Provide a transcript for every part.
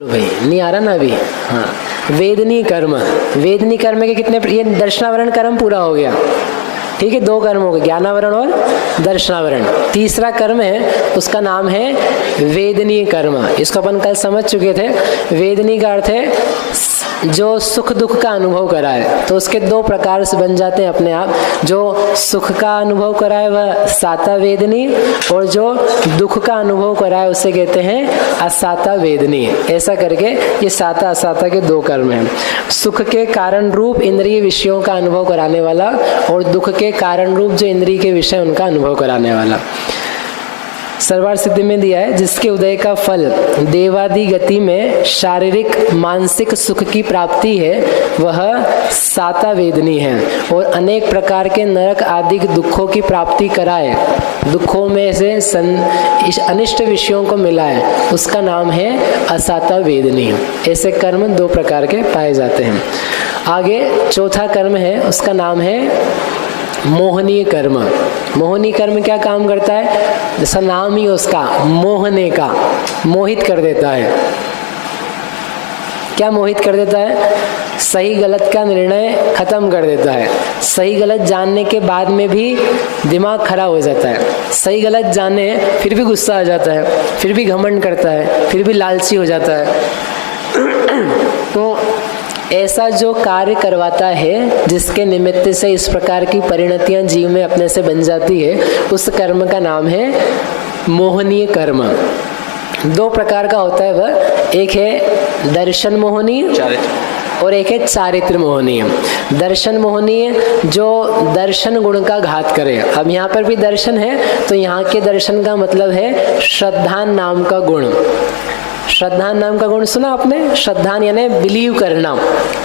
भाई नहीं आ रहा ना अभी। हाँ, वेदनी कर्म, वेदनी कर्म के कितने, ये दर्शनावरण कर्म पूरा हो गया। ठीक है, दो कर्म हो गए, ज्ञानावरण और दर्शनावरण। तीसरा कर्म है उसका नाम है वेदनीय कर्म। इसको अपन कल समझ चुके थे। वेदनी का अर्थ है जो सुख दुख का अनुभव कराए, तो उसके दो प्रकार से बन जाते हैं अपने आप। जो सुख का अनुभव कराए वह साता वेदनी, और जो दुख का अनुभव कराए उसे कहते हैं असाता वेदनी। ऐसा करके ये साता असाता के दो कर्म हैं। सुख के कारण रूप इंद्रिय विषयों का अनुभव कराने वाला, और दुख के कारण रूप जो इंद्रिय के विषय उनका अनुभव कराने वाला। सर्वार्थ सिद्धि में दिया है, जिसके उदय का फल देवादि गति में शारीरिक मानसिक सुख की प्राप्ति है वह साता वेदनी है, और अनेक प्रकार के नरक आदि दुखों की प्राप्ति कराए, दुखों में से अनिष्ट विषयों को मिलाए, उसका नाम है असाता वेदनी। ऐसे कर्म दो प्रकार के पाए जाते हैं। आगे चौथा कर्म है, उसका नाम है मोहनीय कर्म। मोहनीय कर्म क्या काम करता है? जैसा नाम ही उसका, मोहने का, मोहित कर देता है। क्या मोहित कर देता है? सही गलत का निर्णय खत्म कर देता है। सही गलत जानने के बाद में भी दिमाग खराब हो जाता है। सही गलत जाने फिर भी गुस्सा आ जाता है, फिर भी घमंड करता है, फिर भी लालची हो जाता है। तो ऐसा जो कार्य करवाता है जिसके निमित्त से इस प्रकार की परिणतियां जीव में अपने से बन जाती है, उस कर्म का नाम है मोहनीय कर्म। दो प्रकार का होता है वह, एक है दर्शन मोहनीय और एक है चारित्र मोहनीय। दर्शन मोहनीय जो दर्शन गुण का घात करे। अब यहाँ पर भी दर्शन है, तो यहाँ के दर्शन का मतलब है श्रद्धा नाम का गुण। श्रद्धा नाम का गुण सुना आपने? श्रद्धा यानी बिलीव करना,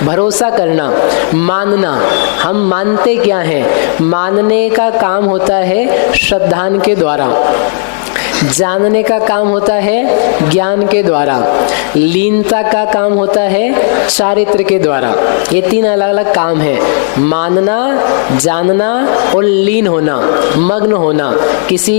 भरोसा करना, मानना। हम मानते क्या है? मानने का काम होता है श्रद्धान के द्वारा, जानने का काम होता है ज्ञान के द्वारा, लीनता का काम होता है चारित्र के द्वारा। ये तीन अलग अलग काम है, मानना, जानना और लीन होना, मग्न होना। किसी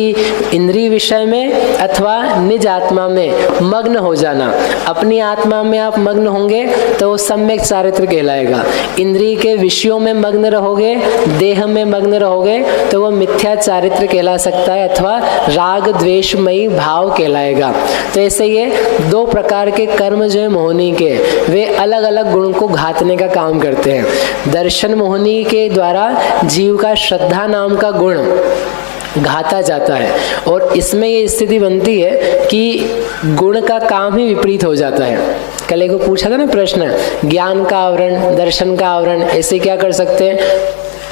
इंद्रिय विषय में अथवा निज आत्मा में मग्न हो जाना। अपनी आत्मा में आप मग्न होंगे तो वो सम्यक चारित्र कहलाएगा। इंद्रिय के विषयों में मग्न रहोगे, देह में मग्न रहोगे तो वो मिथ्या चारित्र कहला सकता है, अथवा राग द्वेषमयी भाव कहलाएगा। तो ऐसे ये दो प्रकार के कर्म जो है मोहनी के, वे अलग अलग गुण को घातने का काम करते हैं। दर्शन मोहनी के द्वारा जीव का श्रद्धा नाम का गुण घाता जाता है, और इसमें ये स्थिति बनती है कि गुण का काम ही विपरीत हो जाता है। कल को पूछा था ना प्रश्न, ज्ञान का आवरण, दर्शन का आवरण, ऐसे क्या कर सकते हैं?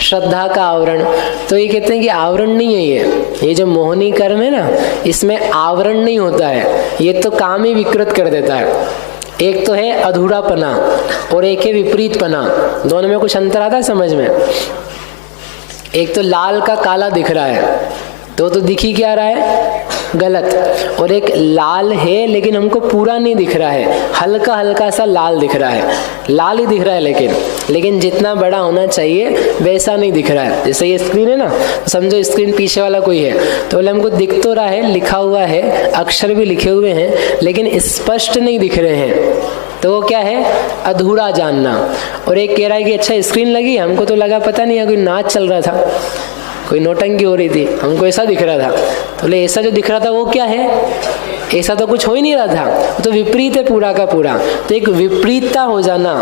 श्रद्धा का आवरण। तो ये कहते हैं कि आवरण नहीं है ये जो मोहनी कर्म है ना, इसमें आवरण नहीं होता है, ये तो काम ही विकृत कर देता है। एक तो है अधूरापना और एक है विपरीतपना। दोनों में कुछ अंतर आता है समझ में? एक तो लाल का काला दिख रहा है तो दिख ही क्या रहा है? गलत। और एक लाल है लेकिन हमको पूरा नहीं दिख रहा है, हल्का हल्का सा लाल दिख रहा है, लाल ही दिख रहा है, लेकिन जितना बड़ा होना चाहिए वैसा नहीं दिख रहा है। जैसे ये स्क्रीन है ना, तो समझो स्क्रीन पीछे वाला कोई है, तो बोले हमको दिख तो रहा है, लिखा हुआ है, अक्षर भी लिखे हुए हैं, लेकिन स्पष्ट नहीं दिख रहे हैं, तो वो क्या है? अधूरा जानना। और एक कह रहा है कि अच्छा स्क्रीन लगी, हमको तो लगा पता नहीं है कोई नाच चल रहा था, कोई नौटंकी हो रही थी, हमको ऐसा दिख रहा था। तो बोले ऐसा जो दिख रहा था वो क्या है? ऐसा तो कुछ हो ही नहीं रहा था, तो विपरीत है पूरा का पूरा। तो एक विपरीतता हो जाना,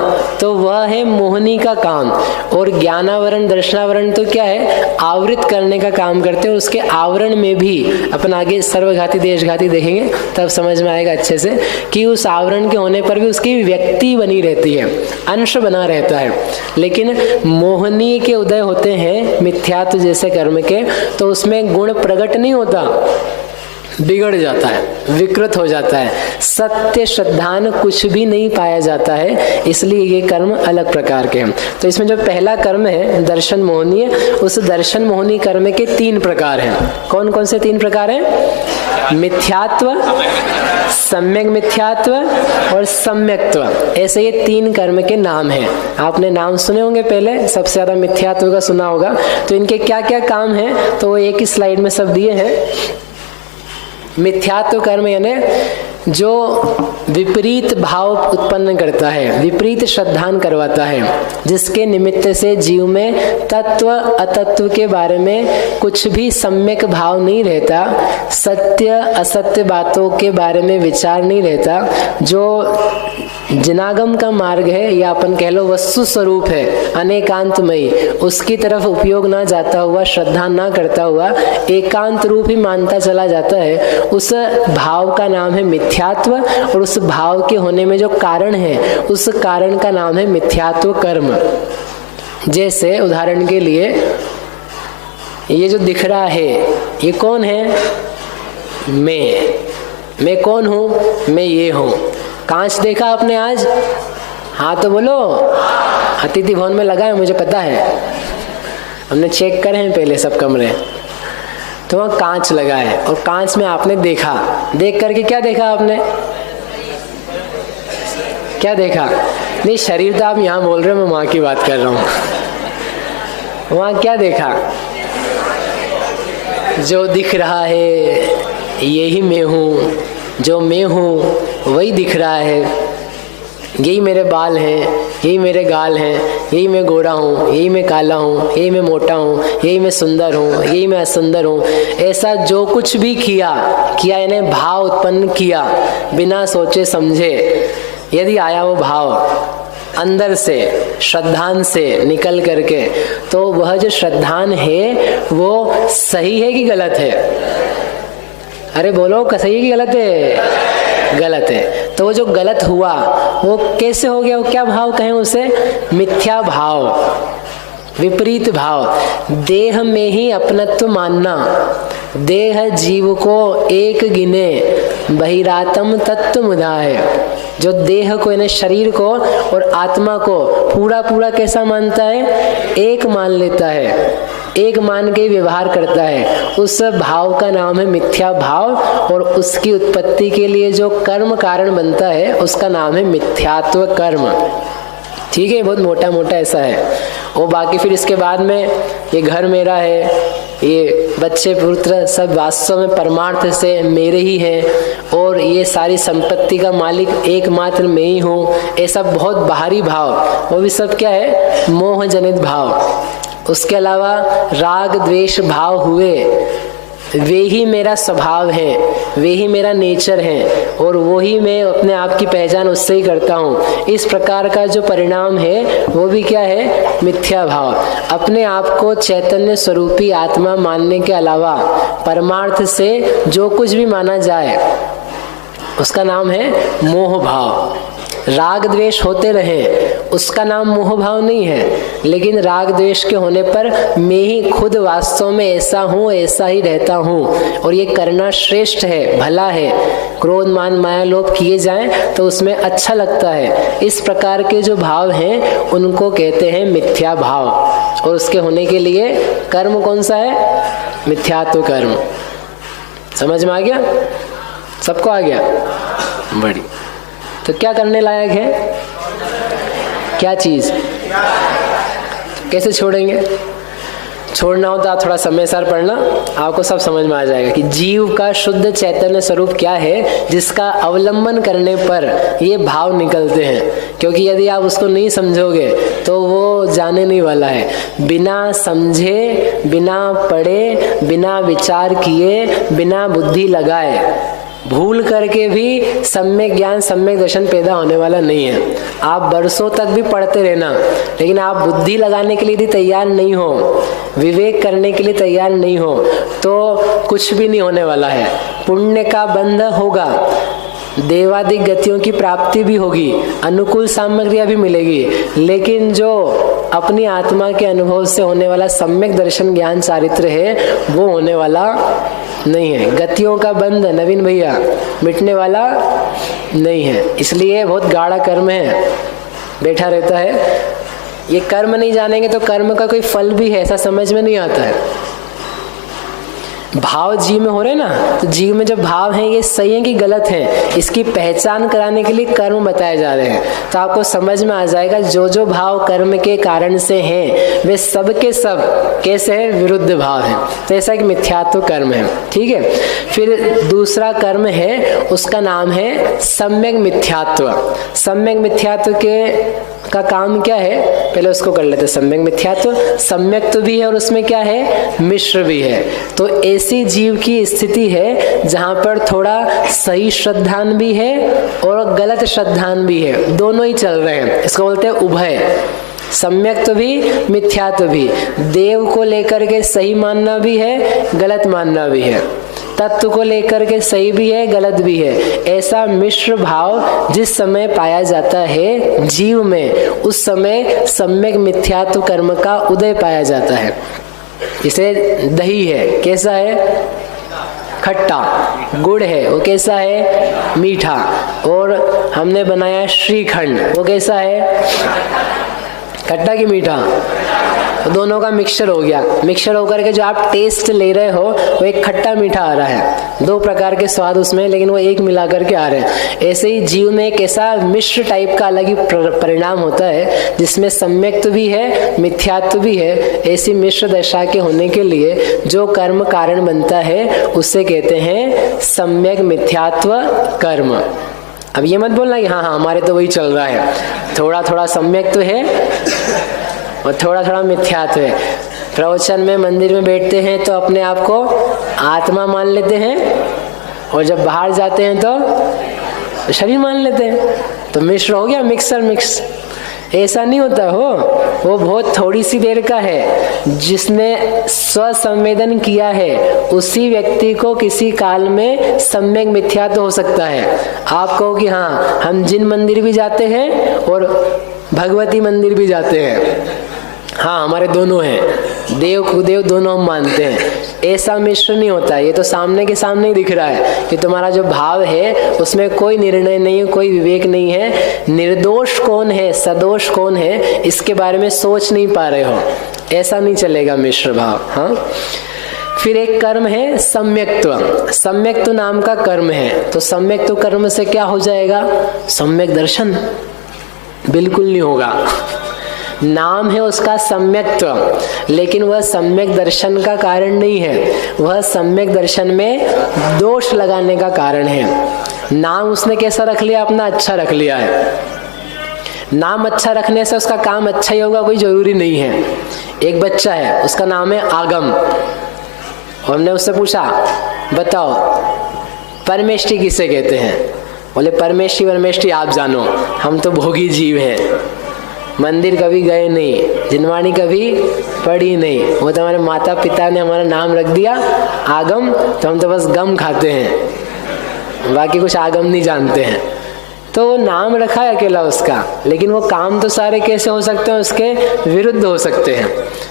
तो वह है मोहनी का काम। और ज्ञानावरण दर्शनावरण तो क्या है? आवृत करने का काम करते हैं। उसके आवरण में भी अपन आगे सर्वघाती देशघाती देखेंगे, तब समझ में आएगा अच्छे से कि उस आवरण के होने पर भी उसकी व्यक्ति बनी रहती है, अंश बना रहता है। लेकिन मोहनी के उदय होते हैं मिथ्यात्व जैसे कर्म के, तो उसमें गुण प्रकट नहीं होता, बिगड़ जाता है, विकृत हो जाता है, सत्य श्रद्धान कुछ भी नहीं पाया जाता है। इसलिए ये कर्म अलग प्रकार के हैं। तो इसमें जो पहला कर्म है दर्शन मोहनीय, उस दर्शन मोहनी कर्म के तीन प्रकार हैं। कौन कौन से तीन प्रकार हैं? मिथ्यात्व, सम्यक मिथ्यात्व और सम्यक्त्व। ऐसे ये तीन कर्म के नाम हैं। आपने नाम सुने होंगे पहले, सबसे ज्यादा मिथ्यात्व का सुना होगा। तो इनके क्या क्या काम हैं तो वो एक ही स्लाइड में सब दिए हैं। मिथ्यात्व कर्म यानी जो विपरीत भाव उत्पन्न करता है, विपरीत श्रद्धान करवाता है, जिसके निमित्त से जीव में तत्व अतत्व के बारे में कुछ भी सम्यक भाव नहीं रहता, सत्य असत्य बातों के बारे में विचार नहीं रहता। जो जिनागम का मार्ग है या अपन कह लो वस्तु स्वरूप है अनेकांतमयी, उसकी तरफ उपयोग ना जाता हुआ, श्रद्धा ना करता हुआ एकांत रूप ही मानता चला जाता है, उस भाव का नाम है मिथ्यात्व। और उस भाव के होने में जो कारण है, उस कारण का नाम है मिथ्यात्व कर्म। जैसे उदाहरण के लिए ये जो दिख रहा है ये कौन है? मैं कौन हूं? मैं ये हूं। कांच देखा आपने आज? हाँ तो बोलो। अतिथि भवन में लगा है, मुझे पता है, हमने चेक करे हैं पहले सब कमरे। तो वहाँ कांच लगा है और कांच में आपने देखा, देख करके क्या देखा आपने? क्या देखा? नहीं, शरीर तो आप यहाँ बोल रहे हो, मैं वहाँ की बात कर रहा हूँ। वहाँ क्या देखा? जो दिख रहा है यही मैं हूँ, जो मैं हूँ वही दिख रहा है। यही मेरे बाल हैं, यही मेरे गाल हैं, यही मैं गोरा हूँ, यही मैं काला हूँ, यही मैं मोटा हूँ, यही मैं सुंदर हूँ, यही मैं असुंदर हूँ। ऐसा जो कुछ भी किया यानी भाव उत्पन्न किया बिना सोचे समझे, यदि आया वो भाव अंदर से श्रद्धान से निकल करके, तो वह जो श्रद्धान है वो सही है कि गलत है? अरे बोलो, सही है कि गलत है? गलत है। तो वो जो गलत हुआ वो कैसे हो गया? वो क्या भाव कहें उसे? मिथ्या भाव, विपरीत भाव। देह में ही अपनत्व मानना, देह जीव को एक गिने बहिरातम तत्व मुदा है। जो देह को यानी शरीर को और आत्मा को पूरा पूरा कैसा मानता है? एक मान लेता है, एक मान के व्यवहार करता है। उस भाव का नाम है मिथ्या भाव, और उसकी उत्पत्ति के लिए जो कर्म कारण बनता है उसका नाम है मिथ्यात्व कर्म। ठीक है, बहुत मोटा मोटा ऐसा है। और बाकी फिर इसके बाद में ये घर मेरा है, ये बच्चे पुत्र सब वास्तव में परमार्थ से मेरे ही हैं, और ये सारी संपत्ति का मालिक एकमात्र मैं ही हूँ। ऐसा बहुत बाहरी भाव, वो भी सब क्या है? मोह जनित भाव। उसके अलावा राग द्वेष भाव हुए, वे ही मेरा स्वभाव है, वे ही मेरा नेचर है, और वो ही मैं अपने आप की पहचान उससे ही करता हूँ। इस प्रकार का जो परिणाम है वो भी क्या है? मिथ्या भाव। अपने आप को चैतन्य स्वरूपी आत्मा मानने के अलावा परमार्थ से जो कुछ भी माना जाए उसका नाम है मोह भाव। राग द्वेष होते रहे उसका नाम मोह भाव नहीं है, लेकिन राग द्वेष के होने पर मैं ही खुद वास्तव में ऐसा हूँ, ऐसा ही रहता हूँ, और ये करना श्रेष्ठ है, भला है। क्रोध मान माया लोभ किए जाएं तो उसमें अच्छा लगता है। इस प्रकार के जो भाव हैं उनको कहते हैं मिथ्या भाव। और उसके होने के लिए कर्म कौन सा है? मिथ्यात्व कर्म। समझ में आ गया? सबको आ गया? बड़ी। तो क्या करने लायक है? क्या चीज? कैसे छोड़ेंगे? छोड़ना हो तो आप थोड़ा समय सार पढ़ना, आपको सब समझ में आ जाएगा कि जीव का शुद्ध चैतन्य स्वरूप क्या है, जिसका अवलंबन करने पर ये भाव निकलते हैं। क्योंकि यदि आप उसको नहीं समझोगे तो वो जाने नहीं वाला है। बिना समझे, बिना पढ़े, बिना विचार किए, बिना बुद्धि लगाए, भूल करके भी सम्यक ज्ञान सम्यक दर्शन पैदा होने वाला नहीं है। आप बरसों तक भी पढ़ते रहना, लेकिन आप बुद्धि लगाने के लिए यदि तैयार नहीं हो, विवेक करने के लिए तैयार नहीं हो, तो कुछ भी नहीं होने वाला है। पुण्य का बंध होगा, देवादिक गतियों की प्राप्ति भी होगी, अनुकूल सामग्रियां भी मिलेगी, लेकिन जो अपनी आत्मा के अनुभव से होने वाला सम्यक दर्शन ज्ञान चारित्र है वो होने वाला नहीं है। गतियों का बंध नवीन भैया मिटने वाला नहीं है। इसलिए बहुत गाढ़ा कर्म है, बैठा रहता है। ये कर्म नहीं जानेंगे तो कर्म का कोई फल भी है ऐसा समझ में नहीं आता है। भाव जीव में हो रहे ना, तो जीव में जो भाव हैं ये सही है कि गलत है, इसकी पहचान कराने के लिए कर्म बताए जा रहे हैं। तो आपको समझ में आ जाएगा जो जो भाव कर्म के कारण से हैं वे सब के सब कैसे हैं, विरुद्ध भाव हैं। तो ऐसा एक मिथ्यात्व कर्म है, ठीक है। फिर दूसरा कर्म है, उसका नाम है सम्यक मिथ्यात्व। सम्यक मिथ्यात्व का काम क्या है, पहले उसको कर लेते हैं। सम्यक मिथ्यात्व सम्यक तो भी है और उसमें क्या है, मिश्र भी है। तो ऐसी जीव की स्थिति है जहां पर थोड़ा सही श्रद्धान भी है और गलत श्रद्धान भी है, दोनों ही चल रहे हैं। इसको बोलते हैं उभय, सम्यक तो भी मिथ्यात्व भी। देव को लेकर के सही मानना भी है, गलत मानना भी है। तत्व को लेकर के सही भी है, गलत भी है। ऐसा मिश्र भाव जिस समय पाया जाता है जीव में, उस समय सम्यक मिथ्यात्व कर्म का उदय पाया जाता है। जैसे दही है, कैसा है, खट्टा। गुड़ है, वो कैसा है, मीठा। और हमने बनाया श्रीखंड, वो कैसा है, खट्टा की मीठा। तो दोनों का मिक्सचर हो गया। मिक्सचर होकर के जो आप टेस्ट ले रहे हो वो एक खट्टा मीठा आ रहा है। दो प्रकार के स्वाद उसमें, लेकिन वो एक मिला करके आ रहे हैं। ऐसे ही जीव में एक ऐसा मिश्र टाइप का अलग ही परिणाम होता है जिसमें सम्यक भी है, मिथ्यात्व भी है। ऐसी मिश्र दशा के होने के लिए जो कर्म कारण बनता है उसे कहते हैं सम्यक मिथ्यात्व कर्म। अब ये मत बोलना कि हाँ हमारे तो वही चल रहा है, थोड़ा थोड़ा सम्यक तो है और थोड़ा थोड़ा मिथ्यात्व है। प्रवचन में मंदिर में बैठते हैं तो अपने आप को आत्मा मान लेते हैं और जब बाहर जाते हैं तो शरीर मान लेते हैं। तो मिश्र हो गया, मिक्सर मिक्स। ऐसा नहीं होता हो, वो बहुत थोड़ी सी देर का है। जिसने स्वसंवेदन किया है उसी व्यक्ति को किसी काल में सम्यक मिथ्यात्व हो सकता है। आप कहो कि हाँ हम जिन मंदिर भी जाते हैं और भगवती मंदिर भी जाते हैं, हाँ हमारे दोनों हैं, देव कुदेव दोनों हम मानते हैं। ऐसा मिश्र नहीं होता। ये तो सामने के सामने ही दिख रहा है कि तुम्हारा जो भाव है उसमें कोई निर्णय नहीं है, कोई विवेक नहीं है। निर्दोष कौन है, सदोष कौन है, इसके बारे में सोच नहीं पा रहे हो। ऐसा नहीं चलेगा मिश्र भाव। हाँ, फिर एक कर्म है सम्यक्त्व। सम्यक्त्व नाम का कर्म है। तो सम्यक्त्व कर्म से क्या हो जाएगा, सम्यक दर्शन बिल्कुल नहीं होगा। नाम है उसका सम्यक्त्व, लेकिन वह सम्यक दर्शन का कारण नहीं है, वह सम्यक दर्शन में दोष लगाने का कारण है। नाम उसने कैसा रख लिया, अपना अच्छा रख लिया है। नाम अच्छा रखने से उसका काम अच्छा ही होगा कोई जरूरी नहीं है। एक बच्चा है, उसका नाम है आगम, और हमने उससे पूछा बताओ परमेष्टि किसे कहते हैं। बोले परमेष्टि आप जानो, हम तो भोगी जीव हैं, मंदिर कभी गए नहीं, जिनवाणी कभी पढ़ी नहीं। वो तो हमारे माता पिता ने हमारा नाम रख दिया आगम, तो हम तो बस गम खाते हैं, बाकी कुछ आगम नहीं जानते हैं। तो वो नाम रखा है अकेला उसका, लेकिन वो काम तो सारे कैसे हो सकते हैं, उसके विरुद्ध हो सकते हैं।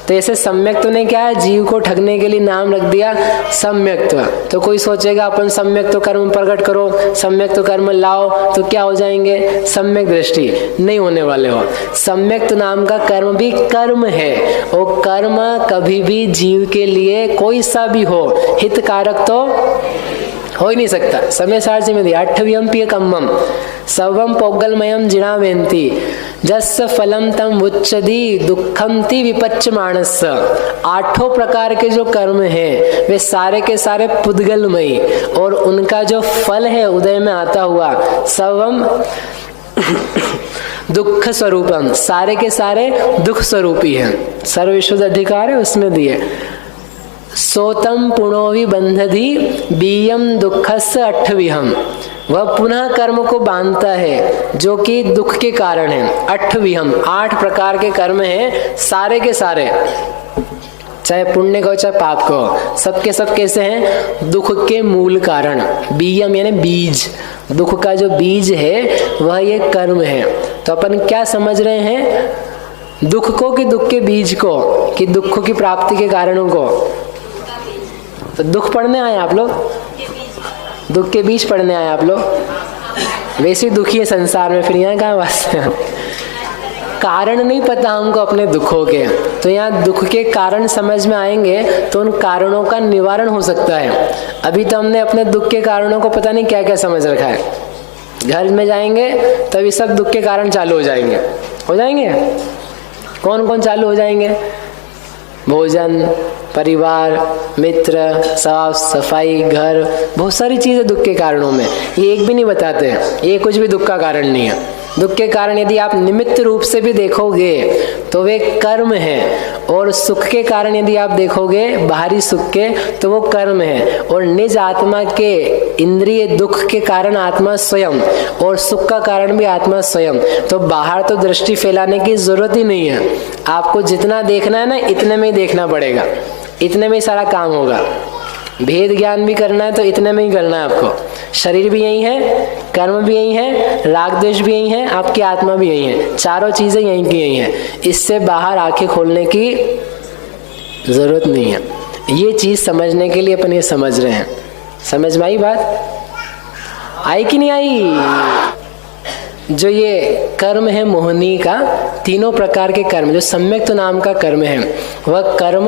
तो ऐसे सम्यक्त्व ने क्या है, जीव को ठगने के लिए नाम रख दिया सम्यक्त्व। तो कोई सोचेगा अपन सम्यक्त्व कर्म प्रकट करो, सम्यक्त्व कर्म लाओ तो क्या हो जाएंगे, सम्यक दृष्टि। नहीं होने वाले हो। सम्यक्त्व नाम का कर्म भी कर्म है, वो कर्म कभी भी जीव के लिए कोई सा भी हो हितकारक तो हो ही नहीं सकता। समय सारथी में दिया 8वीं पिय कम्मम सर्वम पौगलमयम जिणावेंती जस्य फलम तम उच्चदी दुखम ति विपच्च मानस। 8 प्रकार के जो कर्म हैं वे सारे के सारे पुद्गलमयी, और उनका जो फल है उदय में आता हुआ सर्वम दुख स्वरूपम, सारे के सारे दुख स्वरूपी हैं। सर्वविशुद्ध अधिकार है उसमें दिए। सोतम पुणोवि बंधधि बीयम दुखस्य 8विहम, वह पुनः कर्म को बांधता है जो कि दुख के कारण है। 8विहम 8 प्रकार के कर्म हैं सारे के सारे, चाहे पुण्य को चाहे पाप को, सबके सब कैसे हैं, दुख के मूल कारण। बीयम यानी बीज, दुख का जो बीज है वह ये कर्म है। तो अपन क्या समझ रहे हैं, दुख को कि दुख के बीज को, कि दुख की प्राप्ति के कारणों को। तो दुख पढ़ने आए आप लोग, दुख के बीज पढ़ने आए आप लोग। वैसे दुखी है संसार में, फिर यहाँ कहाँ वास्ते हैं। कारण नहीं पता हमको अपने दुखों के, तो यहाँ दुख के कारण समझ में आएंगे तो उन कारणों का निवारण हो सकता है। अभी तो हमने अपने दुख के कारणों को पता नहीं क्या क्या समझ रखा है। घर में जाएंगे तभी सब दुख के कारण चालू हो जाएंगे। कौन कौन चालू हो जाएंगे? भोजन, परिवार, मित्र, साफ सफाई, घर, बहुत सारी चीजें दुख के कारणों में। ये एक भी नहीं बताते हैं, ये कुछ भी दुख का कारण नहीं है। दुख के कारण यदि आप निमित्त रूप से भी देखोगे तो वे कर्म है, और सुख के कारण यदि आप देखोगे बाहरी सुख के तो वो कर्म है। और निज आत्मा के इंद्रिय दुख के कारण आत्मा स्वयं, और सुख का कारण भी आत्मा स्वयं। तो बाहर तो दृष्टि फैलाने की जरूरत ही नहीं है। आपको जितना देखना है ना, इतने में ही देखना पड़ेगा, इतने में ही सारा काम होगा। भेद ज्ञान भी करना है तो इतने में ही करना है आपको। शरीर भी यही है, कर्म भी यही है, राग द्वेष भी यही है, आपकी आत्मा भी यही है, चारों चीजें यही की यही है। इससे बाहर आंखें खोलने की जरूरत नहीं है। ये चीज समझने के लिए अपन ये समझ रहे हैं। समझ में आई बात? आई कि नहीं आई? जो ये कर्म है मोहिनी का, तीनों प्रकार के कर्म, जो सम्यक्त नाम का कर्म है, वह कर्म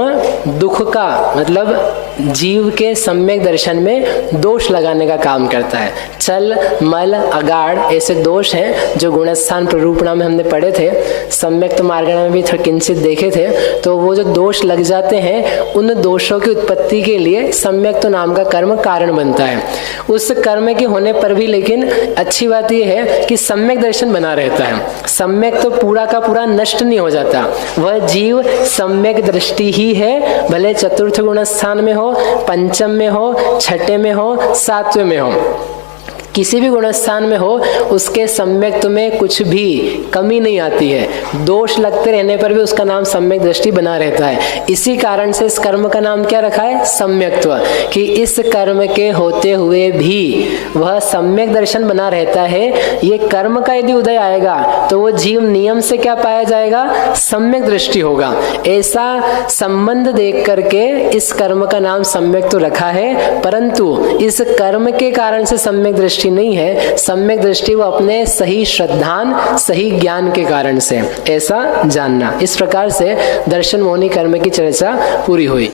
दुख का मतलब जीव के सम्यक दर्शन में दोष लगाने का काम करता है। चल, मल, अगाढ़ ऐसे दोष हैं जो गुणस्थान प्ररूपणा में हमने पढ़े थे, सम्यक्त मार्गणा में भी थोड़ा किंचित देखे थे। तो वो जो दोष लग जाते हैं, उन दोषों की उत्पत्ति के लिए सम्यक्त नाम का कर्म कारण बनता है। उस कर्म के होने पर भी लेकिन अच्छी बात यह है कि सम्यक दर्शन बना रहता है। सम्यक तो पूरा का पूरा नष्ट नहीं हो जाता। वह जीव सम्यक दृष्टि ही है, भले चतुर्थ गुण स्थान में हो, पंचम में हो, छठे में हो, सातवें में हो, किसी भी गुणस्थान में हो, उसके सम्यक्त्व में कुछ भी कमी नहीं आती है। दोष लगते रहने पर भी उसका नाम सम्यक दृष्टि बना रहता है। इसी कारण से इस कर्म का नाम क्या रखा है? सम्यक्त्व, कि इस कर्म के होते हुए भी वह सम्यक दर्शन बना रहता है। ये कर्म का यदि उदय आएगा तो वो जीव नियम से क्या पाया जाएगा? सम्यक दृष्टि होगा। ऐसा संबंध देख करके इस कर्म का नाम सम्यक्त्व रखा है। परंतु इस कर्म के कारण से सम्यक दृष्टि नहीं है। सम्यक दृष्टि वो अपने सही श्रद्धान, सही ज्ञान के कारण से, ऐसा जानना। इस प्रकार से दर्शन मोहिनी कर्म की चर्चा पूरी हुई।